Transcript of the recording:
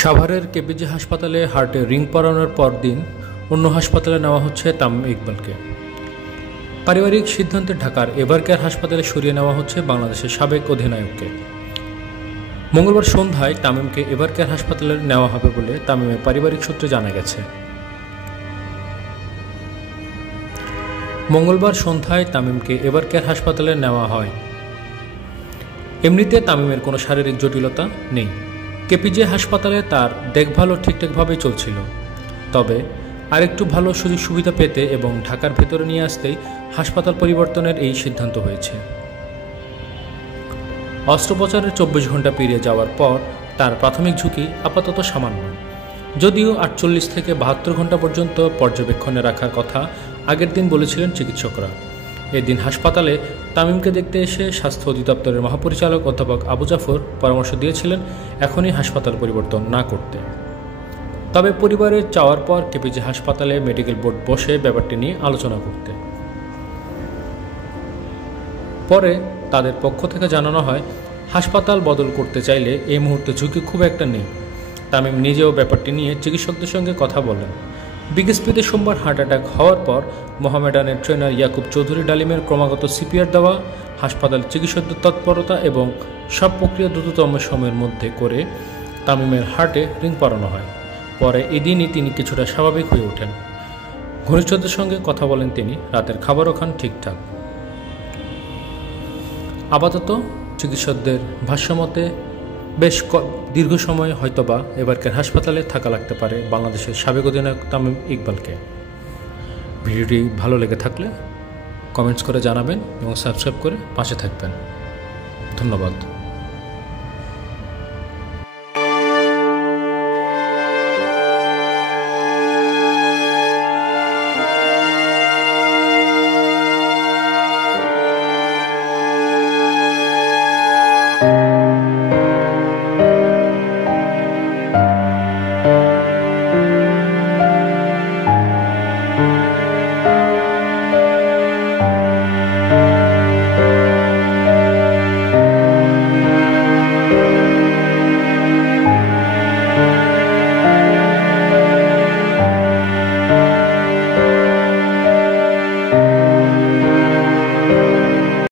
সাভারের কেপিজি হাসপাতালে হার্টে রিং পরানোর পর দিন অন্য হাসপাতালে নেওয়া হচ্ছে তামিম ইকবালকে। পারিবারিক সিদ্ধান্তে ঢাকার এভারকেয়ার হাসপাতালে সরিয়ে নেওয়া হচ্ছে বাংলাদেশের সাবেক অধিনায়ককে। মঙ্গলবার সন্ধ্যায় তামিমকে এভারকেয়ার হাসপাতালে নেওয়া হবে বলে তামিমের পারিবারিক সূত্রে জানা গেছে। মঙ্গলবার সন্ধ্যায় তামিমকে এভারকেয়ার হাসপাতালে নেওয়া হয়। এমনিতে তামিমের কোনো শারীরিক জটিলতা নেই। কেপিজে হাসপাতালে তার দেখভালও ঠিকঠাকভাবেই চলছিল। তবে আরেকটু ভালো সুযোগ সুবিধা পেতে এবং ঢাকার ভেতরে নিয়ে আসতেই হাসপাতাল পরিবর্তনের এই সিদ্ধান্ত হয়েছে। অস্ত্রোপচারের 24 ঘন্টা পেরিয়ে যাওয়ার পর তার প্রাথমিক ঝুঁকি আপাতত সামান্য, যদিও 48 থেকে 72 ঘন্টা পর্যন্ত পর্যবেক্ষণে রাখার কথা আগের দিন বলেছিলেন চিকিৎসকরা। এদিন হাসপাতালে তামিমকে দেখতে এসে স্বাস্থ্য অধিদপ্তরের মহাপরিচালক অধ্যাপক আবু জাফর পরামর্শ দিয়েছিলেন এখনই হাসপাতাল পরিবর্তন না করতে। তবে পরিবারের চাওয়ার পর কেপিজি হাসপাতালে মেডিকেল বোর্ড বসে ব্যাপারটি নিয়ে আলোচনা করতে। পরে তাদের পক্ষ থেকে জানানো হয়, হাসপাতাল বদল করতে চাইলে এই মুহূর্তে ঝুঁকি খুব একটা নেই। তামিম নিজেও ব্যাপারটি নিয়ে চিকিৎসকদের সঙ্গে কথা বলেন। বিকেএসপিতে সোমবার হার্ট অ্যাটাক হওয়ার পর মোহামেডানের ট্রেনার ইয়াকুব চৌধুরী ডালিমের ক্রমাগত সিপিআর দেওয়া, হাসপাতাল চিকিৎসকদের তৎপরতা এবং সব প্রক্রিয়া দ্রুততম সময়ের মধ্যে করে তামিমের হার্টে রিং পরানো হয়। পরে এদিনই তিনি কিছুটা স্বাভাবিক হয়ে ওঠেন। ঘনিষ্ঠদের সঙ্গে কথা বলেন তিনি, রাতের খাবারও খান ঠিকঠাক। আপাতত চিকিৎসকদের ভাষ্যমতে বেশ দীর্ঘ সময় হয়তোবা এভারকেয়ার হাসপাতালে থাকা লাগতে পারে বাংলাদেশের সাবেক অধিনায়ক তামিম ইকবালকে। ভিডিওটি ভালো লেগে থাকলে কমেন্টস করে জানাবেন এবং সাবস্ক্রাইব করে পাশে থাকবেন। ধন্যবাদ।